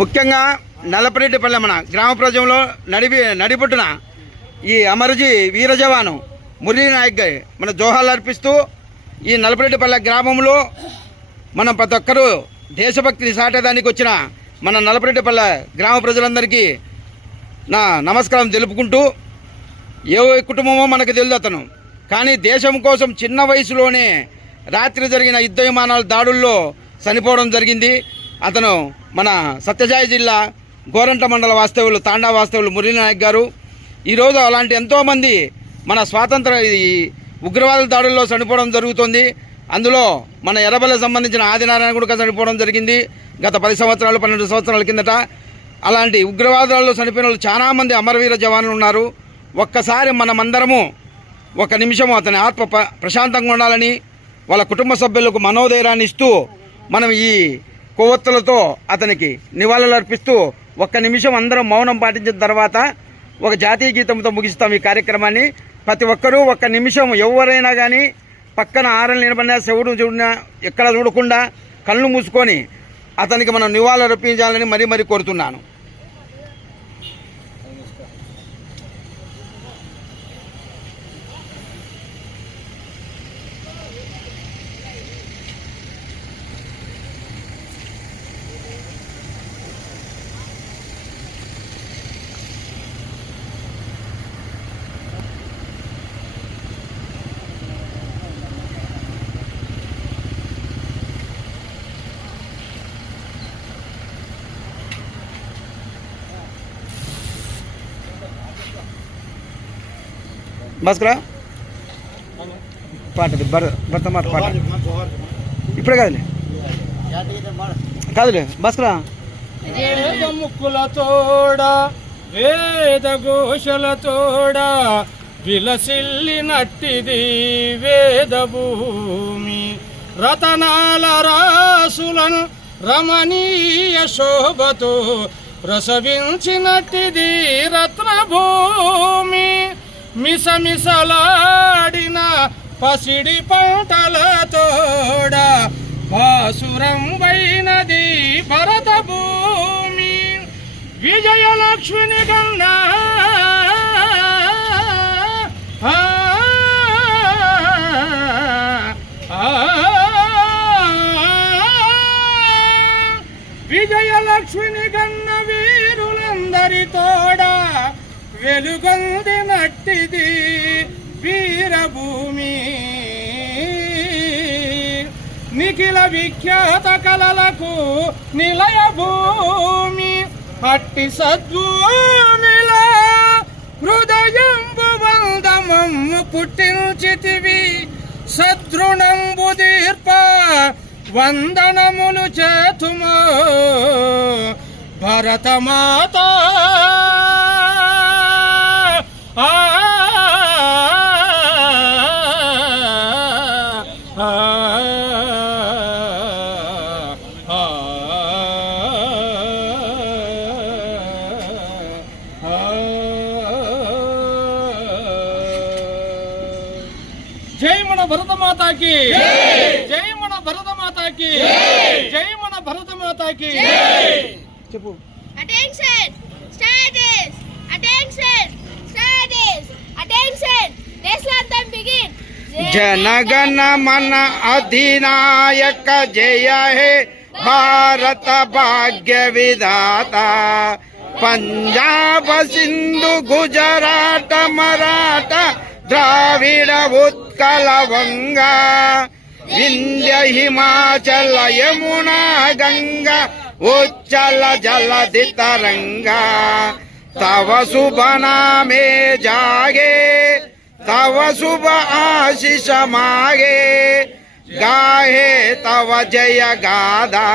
ముఖ్యంగా నల్లపరెడ్డిపల్లె మన గ్రామ ప్రజల్లో నడిబొట్టున ఈ అమరుజీ వీర జవాను మురళీ నాయక్ గారి మన జోహార్లు అర్పిస్తూ ఈ నల్లపరెడ్డిపల్లె గ్రామంలో మనం ప్రతి ఒక్కరూ దేశభక్తిని సాటేదానికి వచ్చిన మన నల్లపరెడ్డిపల్లె గ్రామ ప్రజలందరికీ నా నమస్కారం తెలుపుకుంటూ ఏ కుటుంబమో మనకు తెలియదు అతను, కానీ దేశం కోసం చిన్న వయసులోనే రాత్రి జరిగిన యుద్ధ విమానాల దాడుల్లో చనిపోవడం జరిగింది. అతను మన సత్యసాయి జిల్లా గోరంట మండల వాస్తవ్యులు తాండా వాస్తవ్యులు మురళీ నాయక్ గారు. ఈరోజు అలాంటి ఎంతోమంది మన స్వాతంత్ర ఉగ్రవాదుల దాడుల్లో చనిపోవడం జరుగుతుంది. అందులో మన ఎర్రబెల్లకు సంబంధించిన ఆదినారాయణ కూడా చనిపోవడం జరిగింది గత 10 సంవత్సరాలు 12 సంవత్సరాల కిందట. అలాంటి ఉగ్రవాదాల్లో చనిపోయిన వాళ్ళు చాలామంది అమరవీర జవాన్లు ఉన్నారు. ఒక్కసారి మనమందరము ఒక నిమిషము అతని ఆత్మ ప్రశాంతంగా ఉండాలని వాళ్ళ కుటుంబ సభ్యులకు మనోధైర్యాన్ని ఇస్తూ మనం ఈ కొవ్వొత్తులతో అతనికి నివాళులు అర్పిస్తూ ఒక్క నిమిషం అందరం మౌనం పాటించిన తర్వాత ఒక జాతీయ గీతంతో ముగిస్తాం ఈ కార్యక్రమాన్ని. ప్రతి ఒక్కరూ ఒక్క నిమిషం ఎవరైనా కానీ పక్కన ఆరలు నిలబడినా చెవుడు చూడినా ఎక్కడ చూడకుండా కళ్ళు మూసుకొని అతనికి మనం నివాళులు అర్పించాలని మరీ కోరుతున్నాను. భాస్కరా పాటది భరతమాత పాట ఇప్పుడే కాదులే భాస్కరా. ముక్కులతోడా వేద ఘోషలతోడా విలసిల్లినట్టిది వేద భూమి, రతనాల రాసులను రమణీయ శోభతో ప్రసవించినట్టిది రత్నభూమి, మిసమిసలాడిన పసిడి పంటలతోడా భాసురం వైనది భరత భూమి, విజయలక్ష్మిని కన్నా విజయలక్ష్మిని కన్న వీరులందరితోడా వెలుగొందినట్టిది వీరభూమి, నిఖిల విఖ్యాత కళలకు నిలయ భూమి, అట్టి సద్భూమిలో హృదయంబు వందమమ్ము పుట్టించితివి, సద్రుణంబు దీర్ప వందనములు చేతుమో భరతమాత. జై మన భరతమాతాకి, జై మన భరతమాతాకి, జై మన భరతమాతాకి. చెప్పు. Attention, studies. Attention, studies. Attention, national anthem begin. जनगण मन अधिनायक जय हे भारत भाग्य विधाता, पंजाब सिंधु गुजरात मराठा द्राविड़ उत्कल वंगा, विंध्य हिमाचल यमुना गंगा उच्चल जलधि तरंगा, तव शुभ नामे जागे तव शुभ आशीष मागे, गाहे तव जय गाधा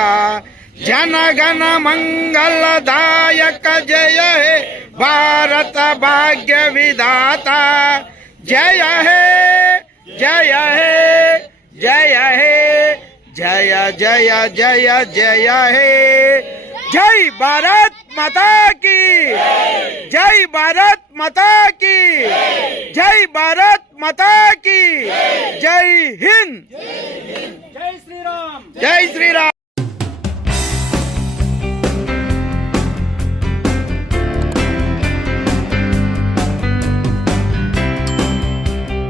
जनगण मंगलदायक जय हे भारत भाग्य विधाता, जय हे जय हे जय हे जय जय जय जय हे। जय भारत माता की, जय भारत माता की, जय भारत माता की, जय हिंद, जय श्री राम। జై శ్రీరామ్.